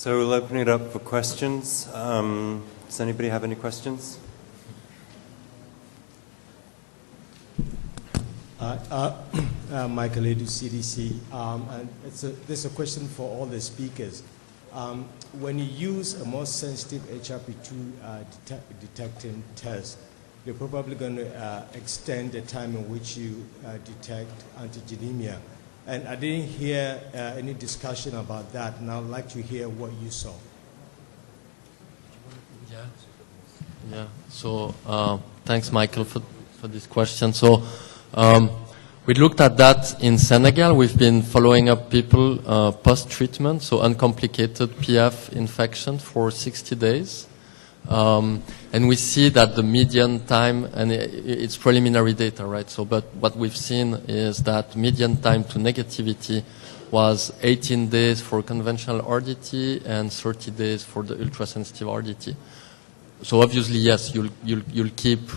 So we'll open it up for questions. Does anybody have any questions? Michael Edu, CDC. And there's a question for all the speakers. When you use a more sensitive HRP2 detecting test, you're probably going to extend the time in which you detect antigenemia. And I didn't hear any discussion about that, and I'd like to hear what you saw. Yeah. So thanks, Michael, for this question. So we looked at that in Senegal. We've been following up people post-treatment, so uncomplicated PF infection for 60 days. And we see that the median time, and it's preliminary data, right? So, but what we've seen is that median time to negativity was 18 days for conventional RDT and 30 days for the ultrasensitive RDT. So obviously, yes, you'll keep,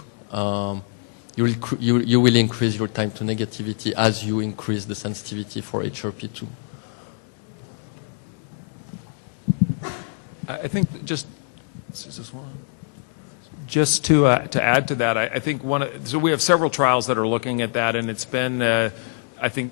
you will increase your time to negativity as you increase the sensitivity for HRP2. I think just to add to that, I think so we have several trials that are looking at that, and it's been, I think,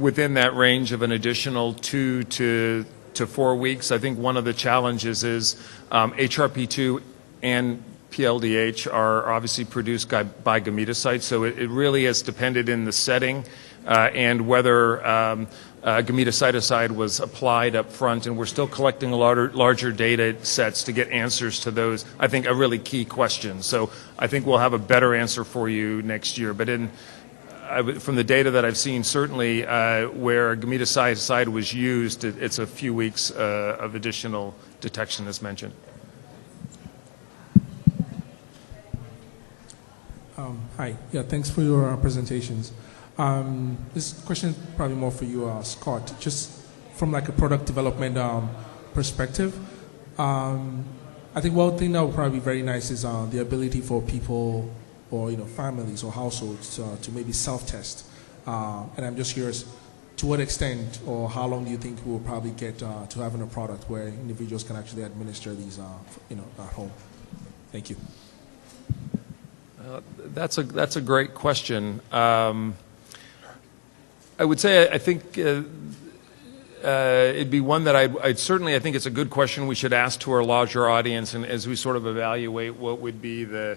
within that range of an additional 2 to 4 weeks. I think one of the challenges is HRP2 and PLDH are obviously produced by gametocytes, so it really has depended in the setting and whether gametocytoside was applied up front, and we're still collecting larger data sets to get answers to those, I think, a really key question. So I think we'll have a better answer for you next year. But from the data that I've seen, certainly where gametocytoside was used, it's a few weeks of additional detection as mentioned. Hi. Yeah, thanks for your presentations. This question is probably more for you, Scott. Just from like a product development perspective, I think one thing that would probably be very nice is the ability for people or families or households to maybe self-test. And I'm just curious, to what extent or how long do you think we'll probably get to having a product where individuals can actually administer these, at home? Thank you. That's a great question. I would say I think it'd be one that I'd certainly, I think it's a good question we should ask to our larger audience, and as we sort of evaluate what would be the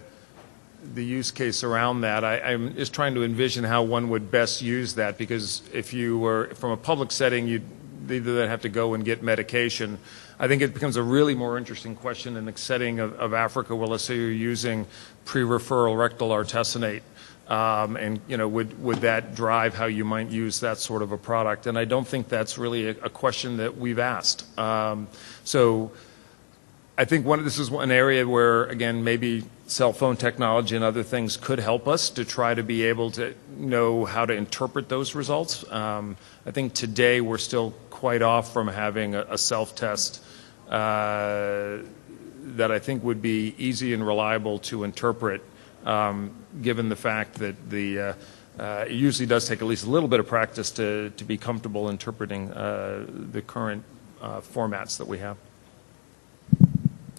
use case around that, I'm just trying to envision how one would best use that, because if you were from a public setting, you'd either then have to go and get medication. I think it becomes a really more interesting question in the setting of Africa, where let's say you're using pre-referral rectal artesunate. And would that drive how you might use that sort of a product? And I don't think that's really a question that we've asked. So I think this is one area where, again, maybe cell phone technology and other things could help us to try to be able to know how to interpret those results. I think today we're still quite off from having a self-test that I think would be easy and reliable to interpret, given the fact that it usually does take at least a little bit of practice to be comfortable interpreting the current formats that we have.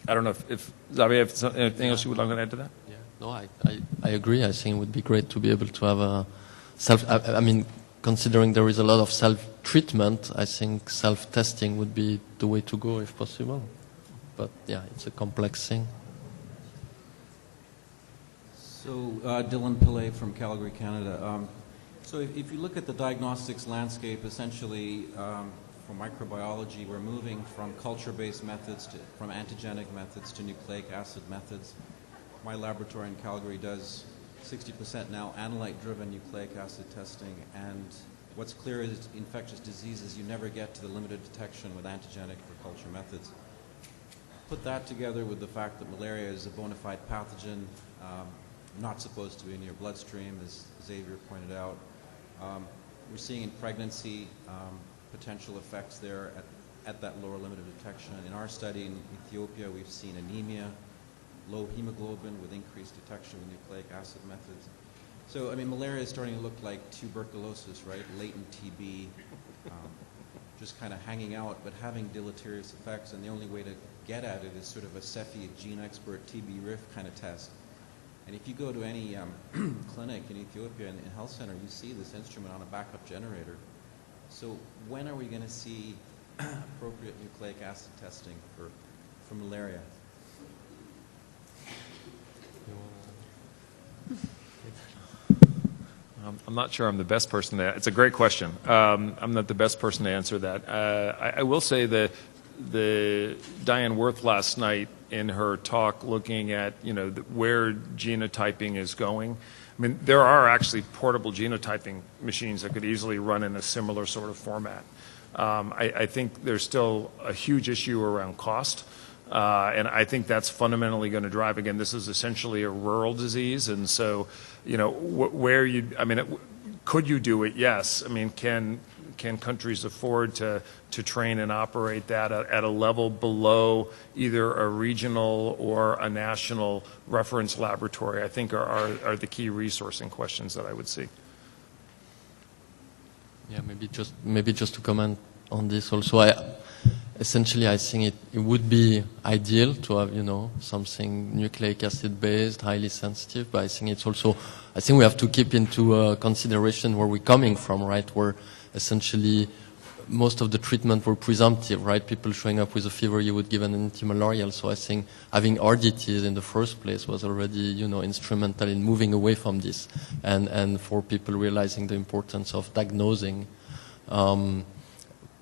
I don't know if Xavier, if there's anything else you would like to add to that? Yeah, no, I agree. I think it would be great to be able to have a considering there is a lot of self-treatment, I think self-testing would be the way to go if possible. But yeah, it's a complex thing. So Dylan Pillay from Calgary, Canada. So if you look at the diagnostics landscape, essentially for microbiology, we're moving from culture-based methods from antigenic methods to nucleic acid methods. My laboratory in Calgary does 60% now analyte-driven nucleic acid testing, and what's clear is infectious diseases, you never get to the limited detection with antigenic or culture methods. Put that together with the fact that malaria is a bona fide pathogen, not supposed to be in your bloodstream, as Xavier pointed out. We're seeing in pregnancy potential effects there at that lower limit of detection. In our study in Ethiopia, we've seen anemia, low hemoglobin with increased detection with nucleic acid methods. So, malaria is starting to look like tuberculosis, right? Latent TB. just kind of hanging out but having deleterious effects, and the only way to get at it is sort of a Cepheid gene expert TB-RIF kind of test. And if you go to any clinic in Ethiopia in health center, you see this instrument on a backup generator. So when are we going to see appropriate nucleic acid testing for malaria? I'm not sure I'm the best person to. It's a great question. I'm not the best person to answer that. I will say that the Diane Worth last night in her talk, looking at where genotyping is going. I mean, there are actually portable genotyping machines that could easily run in a similar sort of format. I think there's still a huge issue around cost. And I think that's fundamentally going to drive, again, this is essentially a rural disease. And so, could you do it? Yes. I mean, can countries afford to train and operate that at a level below either a regional or a national reference laboratory? I think are the key resourcing questions that I would see. Yeah, maybe just to comment on this also. Essentially, I think it would be ideal to have, something nucleic acid based, highly sensitive. But I think we have to keep into consideration where we're coming from, right? Where essentially most of the treatment were presumptive, right? People showing up with a fever, you would give an antimalarial. So I think having RDTs in the first place was already, instrumental in moving away from this, and for people realizing the importance of diagnosing.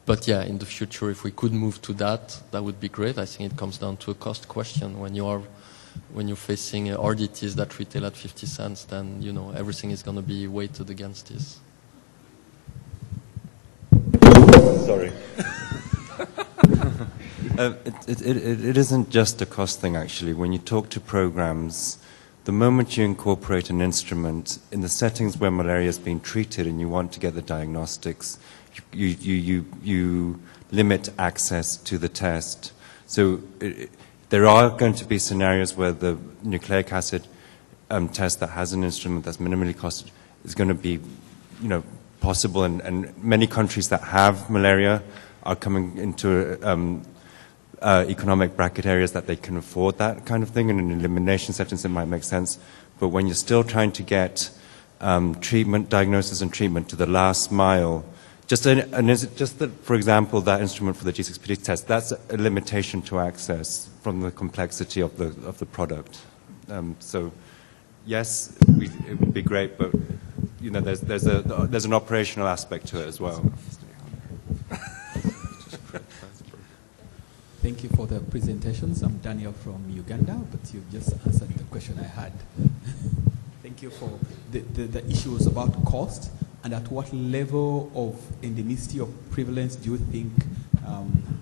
But yeah, in the future, if we could move to that, that would be great. I think it comes down to a cost question. When you're facing RDTs that retail at 50 cents, then everything is going to be weighted against this. Sorry. It isn't just a cost thing, actually. When you talk to programs, the moment you incorporate an instrument in the settings where malaria is being treated and you want to get the diagnostics, you limit access to the test. So there are going to be scenarios where the nucleic acid test that has an instrument that's minimally costed is going to be, possible. And many countries that have malaria are coming into economic bracket areas that they can afford that kind of thing. And in elimination settings, it might make sense. But when you're still trying to get treatment, diagnosis, and treatment to the last mile. For example, that instrument for the G6PD test, that's a limitation to access from the complexity of the product. So, yes, it would be great, but there's an operational aspect to it as well. Thank you for the presentations. I'm Daniel from Uganda, but you've just answered the question I had. Thank you for the issues about cost. And at what level of endemicity or prevalence do you think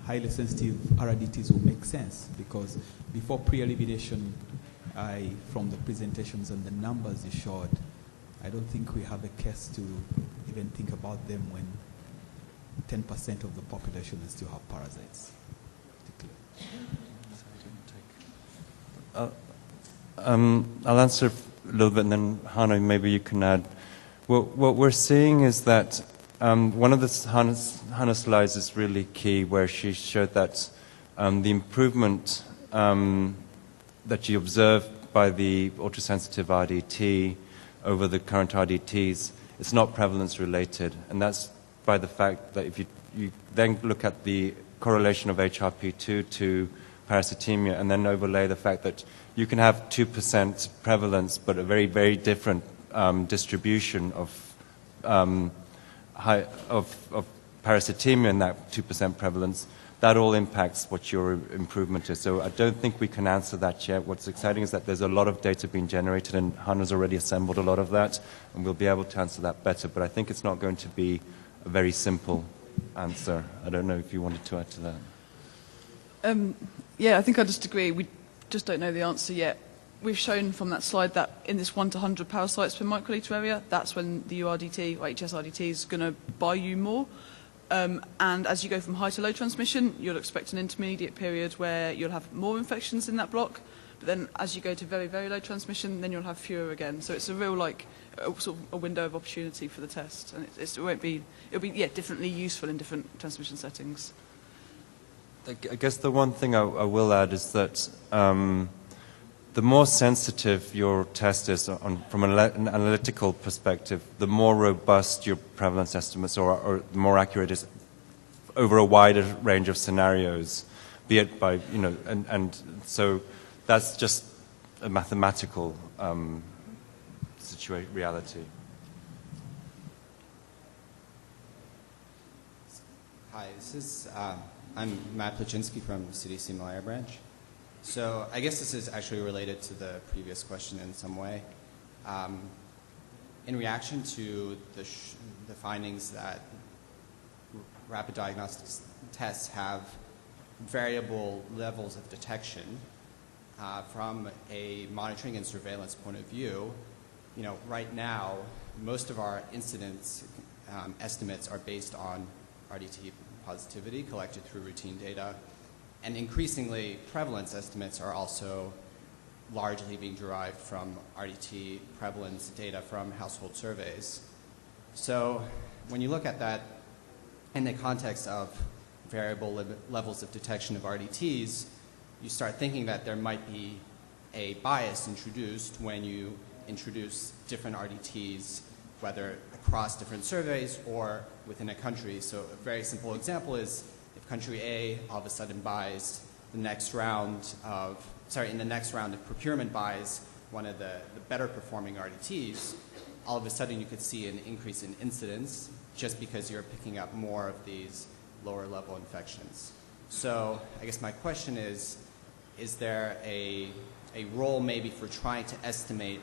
highly sensitive RDTs will make sense? Because before pre-elimination, from the presentations and the numbers you showed, I don't think we have a case to even think about them when 10% of the population still have parasites. I'll answer a little bit, and then Hannah, maybe you can add. What we're seeing is that one of the Hannah's slides is really key, where she showed that the improvement that you observe by the ultrasensitive RDT over the current RDTs, it's not prevalence related, and that's by the fact that if you then look at the correlation of HRP2 to parasitemia, and then overlay the fact that you can have 2% prevalence, but a very, very different distribution of parasitemia in that 2% prevalence, that all impacts what your improvement is. So I don't think we can answer that yet. What's exciting is that there's a lot of data being generated, and Hannah's already assembled a lot of that, and we'll be able to answer that better. But I think it's not going to be a very simple answer. I don't know if you wanted to add to that. Yeah, I think I just agree. We just don't know the answer yet. We've shown from that slide that in this 1 to 100 parasites per microliter area, that's when the URDT or HSRDT is going to buy you more. And as you go from high to low transmission, you'll expect an intermediate period where you'll have more infections in that block. But then as you go to very, very low transmission, then you'll have fewer again. So it's a real, like, sort of a window of opportunity for the test. And it'll be, yeah, differently useful in different transmission settings. I guess the one thing I will add is that the more sensitive your test is from an analytical perspective, the more robust your prevalence estimates or the more accurate it is over a wider range of scenarios, be it by, you know, and so that's just a mathematical reality. Hi, I'm Matt Plachinsky from CDC Malaya branch. So I guess this is actually related to the previous question in some way. In reaction to the findings that rapid diagnostics tests have variable levels of detection, from a monitoring and surveillance point of view, you know, right now, most of our incidence estimates are based on RDT positivity collected through routine data. And increasingly, prevalence estimates are also largely being derived from RDT prevalence data from household surveys. So when you look at that in the context of variable levels of detection of RDTs, you start thinking that there might be a bias introduced when you introduce different RDTs, whether across different surveys or within a country. So a very simple example is if country A all of a sudden buys the next round of, in the next round of procurement buys one of the better performing RDTs, all of a sudden you could see an increase in incidence just because you're picking up more of these lower level infections. So I guess my question is there a role maybe for trying to estimate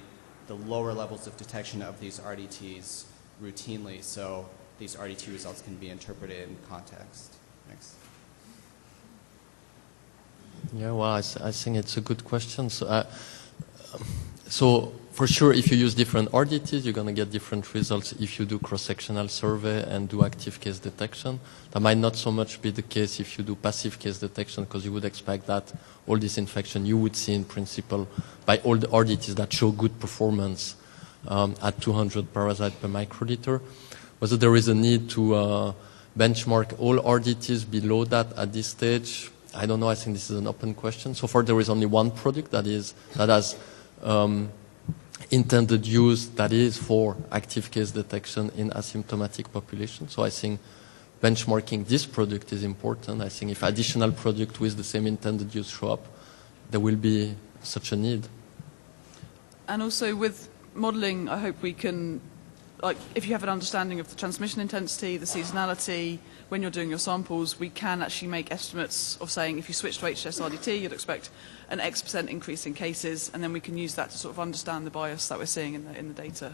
the lower levels of detection of these RDTs routinely so these RDT results can be interpreted in context? Thanks. Yeah, well, I think it's a good question. So for sure, if you use different RDTs, you're going to get different results if you do cross-sectional survey and do active case detection. That might not so much be the case if you do passive case detection, because you would expect that all this infection you would see in principle by all the RDTs that show good performance at 200 parasites per microliter. Whether there is a need to benchmark all RDTs below that at this stage, I don't know. I think this is an open question. So far, there is only one product that has intended use that is for active case detection in asymptomatic population. So I think benchmarking this product is important. I think if additional product with the same intended use show up, there will be such a need. And also with modelling, I hope we can, like, if you have an understanding of the transmission intensity, the seasonality, when you're doing your samples, we can actually make estimates of saying if you switch to HS-RDT, you'd expect an X% increase in cases, and then we can use that to sort of understand the bias that we're seeing in the data.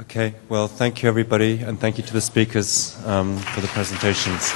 Okay, well, thank you, everybody, and thank you to the speakers for the presentations.